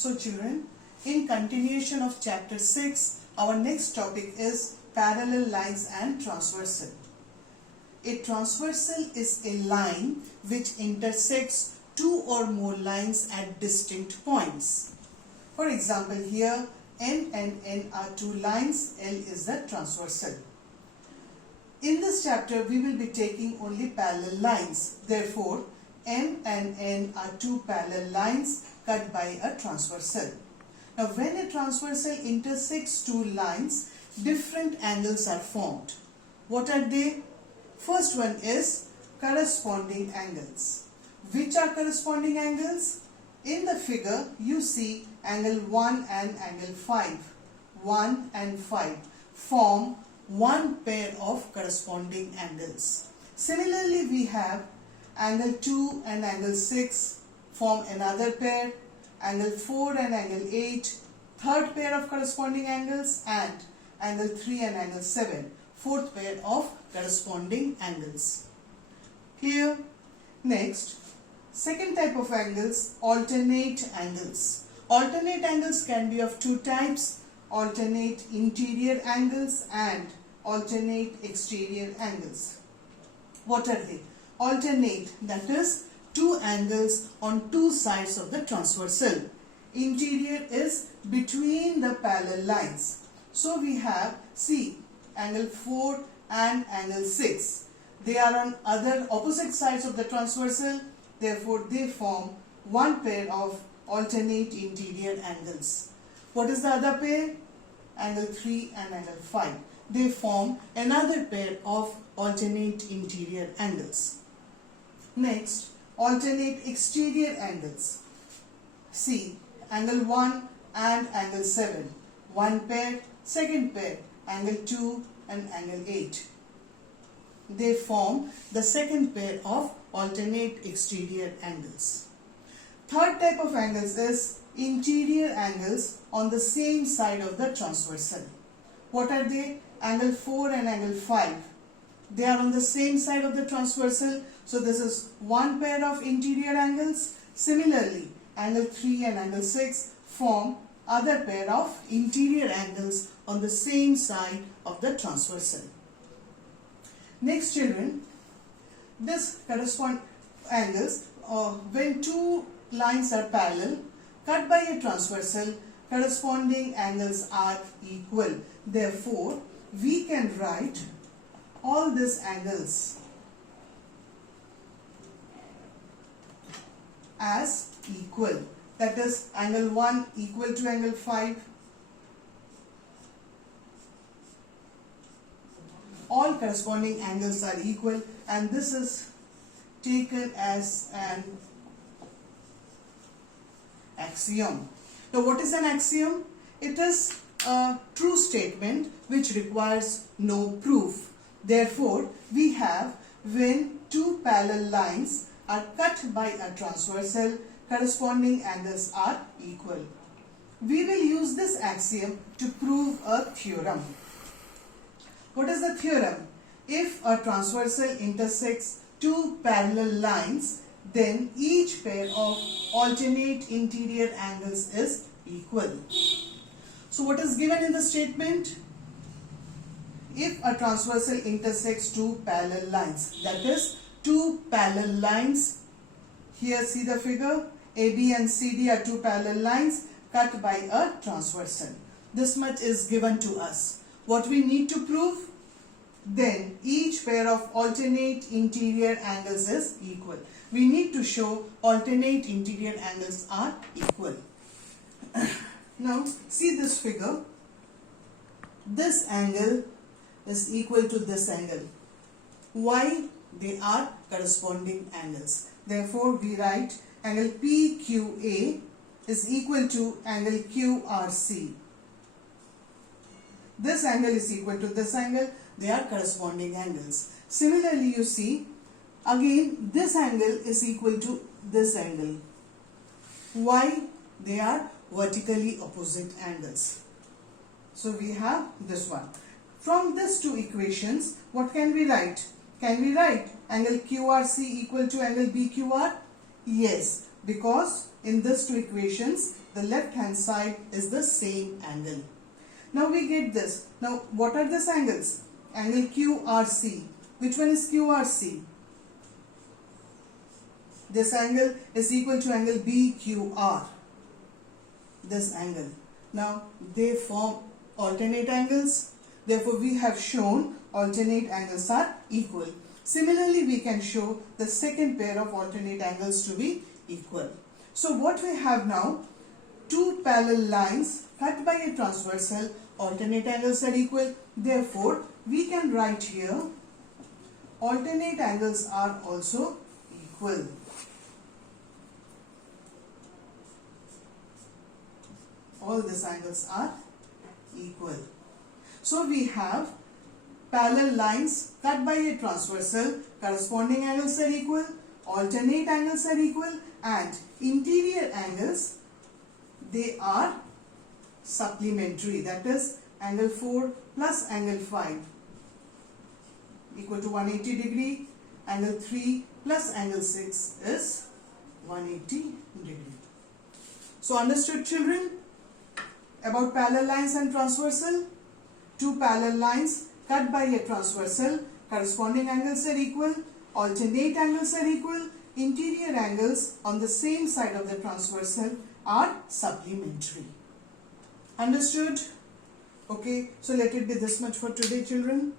So children, in continuation of chapter 6, our next topic is parallel lines and transversal. A transversal is a line which intersects two or more lines at distinct points. For example, here M and N are two lines, L is the transversal. In this chapter, we will be taking only parallel lines. Therefore, M and N are two parallel lines cut by a transversal. Now, when a transversal intersects two lines, different angles are formed. What are they? First one is corresponding angles. Which are corresponding angles? In the figure, you see angle 1 and angle 5. 1 and 5 form one pair of corresponding angles. Similarly, we have angle 2 and angle 6 form another pair. Angle 4 and angle 8, third pair of corresponding angles, and angle 3 and angle 7, fourth pair of corresponding angles. Clear? Next, second type of angles, alternate angles. Alternate angles can be of two types, alternate interior angles and alternate exterior angles. What are they? Alternate, that is, two angles on two sides of the transversal. Interior is between the parallel lines. So we have, see, angle 4 and angle 6. They are on other opposite sides of the transversal. Therefore, they form one pair of alternate interior angles. What is the other pair? Angle 3 and angle 5. They form another pair of alternate interior angles. Next, alternate exterior angles. See, angle 1 and angle 7. One pair, second pair, angle 2 and angle 8. They form the second pair of alternate exterior angles. Third type of angles is interior angles on the same side of the transversal. What are they? Angle 4 and angle 5. They are on the same side of the transversal. So this is one pair of interior angles. Similarly, angle 3 and angle 6 form other pair of interior angles on the same side of the transversal. Next children, this correspond angles when two lines are parallel cut by a transversal, corresponding angles are equal. Therefore, we can write all these angles as equal. That is, angle 1 equal to angle 5. All corresponding angles are equal, and this is taken as an axiom. Now, what is an axiom? It is a true statement which requires no proof. Therefore, we have when two parallel lines are cut by a transversal, corresponding angles are equal. We will use this axiom to prove a theorem. What is the theorem? If a transversal intersects two parallel lines, then each pair of alternate interior angles is equal. So what is given in the statement? If a transversal intersects two parallel lines, that is, two parallel lines, here see the figure, AB and CD are two parallel lines cut by a transversal. This much is given to us. What we need to prove? Then each pair of alternate interior angles is equal. We need to show alternate interior angles are equal. Now see this figure. This angle is equal to this angle. Why? They are corresponding angles. Therefore, we write angle PQA is equal to angle QRC. This angle is equal to this angle. They are corresponding angles. Similarly, you see, again this angle is equal to this angle. Why? They are vertically opposite angles. So we have this one. From these two equations, what can we write? Can we write angle QRC equal to angle BQR? Yes, because in these two equations the left hand side is the same angle. Now we get this. Now what are these angles? Angle QRC. Which one is QRC? This angle is equal to angle BQR. This angle. Now they form alternate angles. Therefore we have shown alternate angles are equal. Similarly, we can show the second pair of alternate angles to be equal. So what we have now, two parallel lines cut by a transversal, alternate angles are equal. Therefore, we can write here alternate angles are also equal. All these angles are equal. So we have parallel lines cut by a transversal, corresponding angles are equal, alternate angles are equal, and interior angles, they are supplementary. That is angle 4 plus angle 5 equal to 180 degree. Angle 3 plus angle 6 is 180 degree. So understood, children, about parallel lines and transversal? Two parallel lines cut by a transversal, corresponding angles are equal, alternate angles are equal, interior angles on the same side of the transversal are supplementary. Understood? Okay, so let it be this much for today, children.